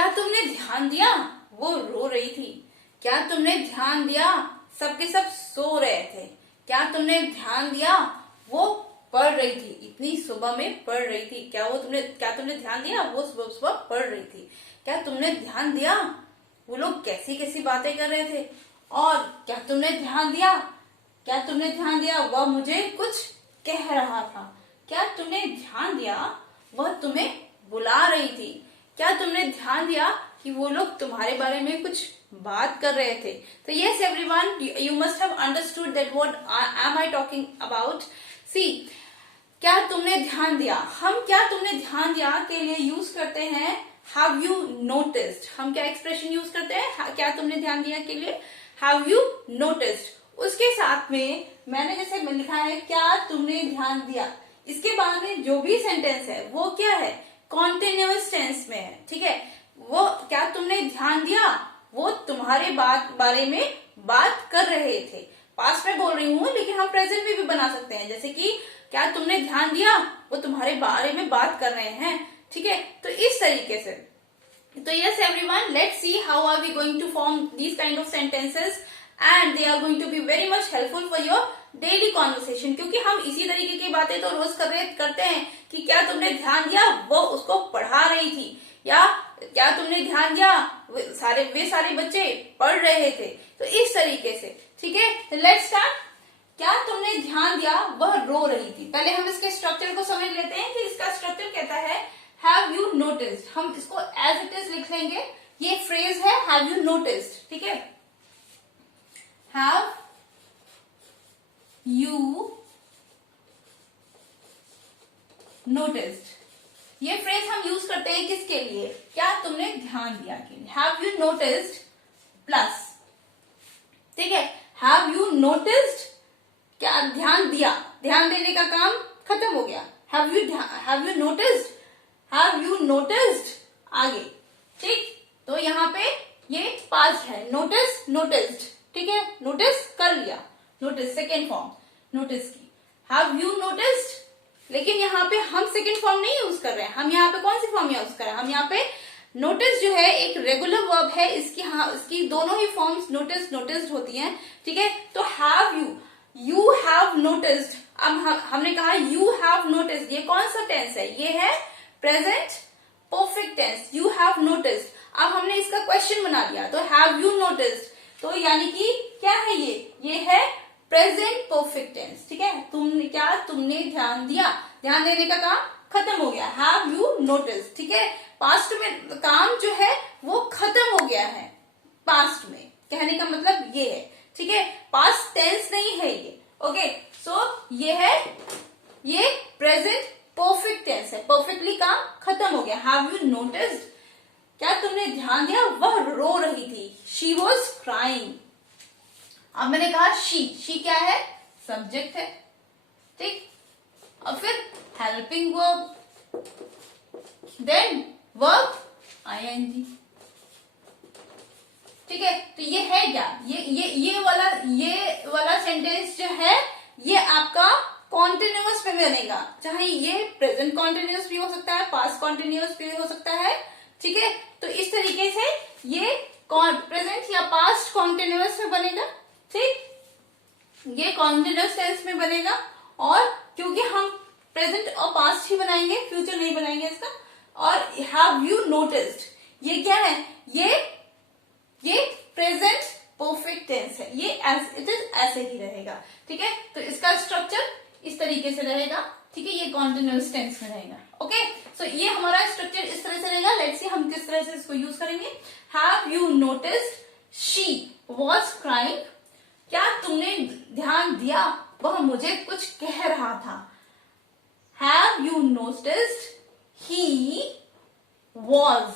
क्या तुमने ध्यान दिया, वो रो रही थी। क्या तुमने ध्यान दिया, सबके सब सो रहे थे। क्या तुमने ध्यान दिया, वो पढ़ रही थी, इतनी सुबह में पढ़ रही थी। क्या तुमने ध्यान दिया, वो सुबह सुबह पढ़ रही थी। क्या तुमने ध्यान दिया, वो लोग कैसी कैसी बातें कर रहे थे। और क्या तुमने ध्यान दिया, वह मुझे कुछ कह रहा था। क्या तुमने ध्यान दिया, वह तुम्हें बुला रही थी। क्या तुमने ध्यान दिया कि वो लोग तुम्हारे बारे में कुछ बात कर रहे थे। तो yes everyone, you must have understood that what am I talking about. See, क्या तुमने ध्यान दिया, हम क्या तुमने ध्यान दिया के लिए यूज करते हैं हैव यू नोटिस्ड। हम क्या एक्सप्रेशन यूज करते हैं क्या तुमने ध्यान दिया के लिए, हैव यू नोटिस्ड। उसके साथ में मैंने जैसे लिखा है क्या तुमने ध्यान दिया, इसके बाद में जो भी सेंटेंस है वो क्या है, कॉन्टिन्यूअस टेंस में है। ठीक है, वो क्या तुमने ध्यान दिया, वो तुम्हारे बारे में बात कर रहे थे। पास्ट में बोल रही हूँ लेकिन हम प्रेजेंट में भी बना सकते हैं, जैसे कि क्या तुमने ध्यान दिया, वो तुम्हारे बारे में बात कर रहे हैं। ठीक है, तो इस तरीके से। तो yes everyone, let's see how are we going to form these kind of sentences and they are going to be very much helpful for your daily conversation. क्योंकि हम इसी तरीके की बातें तो रोज करते हैं कि क्या तुमने ध्यान दिया, वो उसको पढ़ा रही थी, या क्या तुमने ध्यान दिया, वे सारे बच्चे पढ़ रहे थे। तो इस तरीके से। ठीक है, तो लेट्स स्टार्ट। क्या तुमने ध्यान दिया, वह रो रही थी। पहले हम इसके स्ट्रक्चर को समझ लेते हैं कि इसका स्ट्रक्चर कहता है हैव यू नोटिस्ड। हम इसको एज इट इज लिख लेंगे, ये फ्रेज है हैव यू नोटिस्ड। ठीक है, हैव यू नोटिस्ड, ये फ्रेज हम यूज करते हैं किसके लिए, क्या तुमने ध्यान दिया के लिए। हैव यू नोटिस्ड प्लस, ठीक है, हैव यू नोटिस्ड, क्या ध्यान दिया, ध्यान देने का काम खत्म हो गया। हैव यू नोटिस्ड आगे। ठीक, तो यहाँ पे ये पास्ट है, नोटिस्ड। ठीक है, नोटिस कर लिया, नोटिस सेकेंड फॉर्म नोटिस की, हैव यू नोटिस्ड। लेकिन यहाँ पे हम सेकेंड फॉर्म नहीं यूज कर रहे हैं, हम यहाँ पे कौन सी फॉर्म यूज कर रहे हैं, हम यहाँ पे नोटिस जो है एक रेगुलर वर्ब है, इसकी दोनों ही फॉर्म्स नोटिस्ड होती हैं। ठीक है, तो हैव यू हैव नोटिस्ड। अब हमने कहा यू हैव नोटिस्ड, ये कौन सा टेंस है, ये है present perfect tense, you have noticed. अब हमने इसका क्वेश्चन बना दिया, तो हैव यू नोटिस्ड, तो यानी कि क्या है ये है प्रेजेंट परफेक्ट टेंस। ठीक है, तुमने ध्यान दिया, ध्यान देने का काम खत्म हो गया, हैव यू नोटिस्ड। ठीक है, पास्ट में काम जो है वो खत्म हो गया है, पास्ट में कहने का मतलब ये है। ठीक है, पास्ट टेंस नहीं है ये। ओके, सो ये प्रेजेंट परफेक्ट टेंस है, परफेक्टली काम खत्म हो गया। हैव यू नोटिस्ड, क्या तुमने ध्यान दिया, वह रो रही थी, शी वॉज क्राइंग। अब मैंने कहा शी क्या है, सब्जेक्ट है। ठीक, अब फिर helping verb, then verb ing। ठीक है, तो ये है क्या, ये वाला सेंटेंस जो है ये आपका कॉन्टिन्यूअस पे बनेगा, चाहे ये प्रेजेंट कॉन्टिन्यूअस भी हो सकता है, पास्ट कॉन्टिन्यूअस भी हो सकता है। ठीक है, तो इस तरीके से ये प्रेजेंट या पास्ट कॉन्टिन्यूअस में बनेगा। ठीक, ये कॉन्टिन्यूअस टेंस में बनेगा, और क्योंकि हम प्रेजेंट और पास्ट ही बनाएंगे, फ्यूचर नहीं बनाएंगे इसका। और हैव यू नोटिस्ड, ये क्या है, ये प्रेजेंट परफेक्ट टेंस है, ये एज इट इज ऐसे ही रहेगा। ठीक है, तो इसका स्ट्रक्चर इस तरीके से रहेगा। ठीक है, ये कॉन्टिन्यूअस टेंस में रहेगा। ओके, सो ये हमारा स्ट्रक्चर इस तरह से रहेगा। लेट्स सी हम किस तरह से इसको यूज करेंगे। Have you noticed she was crying, क्या तुमने ध्यान दिया, वह मुझे कुछ कह रहा था। Have you noticed he was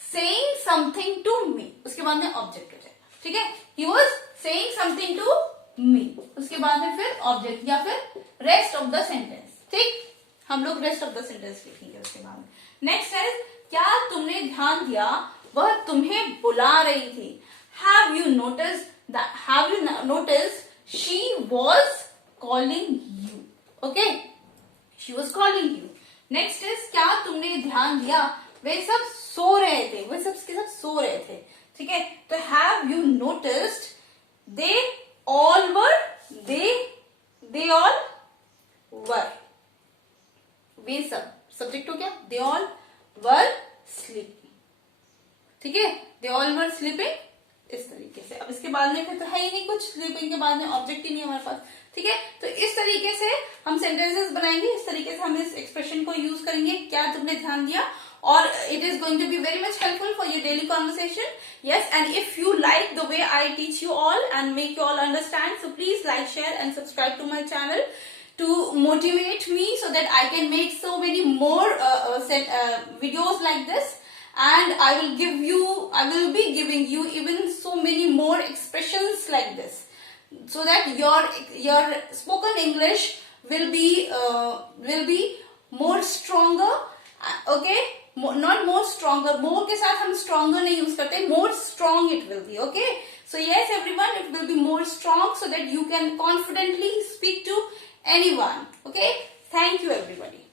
saying something to me, उसके बाद में ऑब्जेक्ट हो जाएगा। ठीक है, he was saying something to me, उसके बाद में फिर ऑब्जेक्ट या फिर रेस्ट ऑफ द सेंटेंस। ठीक, हम लोग रेस्ट ऑफ द सेंटेंस लिखेंगे उसके बाद में। नेक्स्ट है क्या तुमने ध्यान दिया, वह तुम्हें बुला रही थी। Have you noticed she was calling you. Okay, she was calling you. Next is क्या तुमने ध्यान दिया, वे सब सो रहे थे, वे सब के सब सो रहे थे, ठीक है। तो have you noticed they all were, they all were, वे सब सब्जेक्ट हो गया, दे ऑल वर स्लीपिंग, ठीक है, दे ऑल वर स्लीपिंग, इस तरीके से। अब इसके बाद में फिर तो है ही नहीं कुछ, स्लीपिंग के बाद में ऑब्जेक्ट ही नहीं हमारे पास, ठीक है। तो इस तरीके से हम सेंटेंसेस बनाएंगे, इस तरीके से हम इस एक्सप्रेशन को यूज करेंगे, क्या तुमने ध्यान दिया, और it is going to be very much helpful for your daily conversation, yes, and if you like the way I teach you all and make you all understand, so please like, share and subscribe to my channel to motivate me so that I can make so many more videos like this, and I will be giving you even so many more expressions like this, so that your spoken English will be more stronger, okay, not more stronger, more के साथ हम stronger नहीं use करते, more strong it will be, okay. So yes everyone, it will be more strong so that you can confidently speak to anyone, okay. Thank you everybody.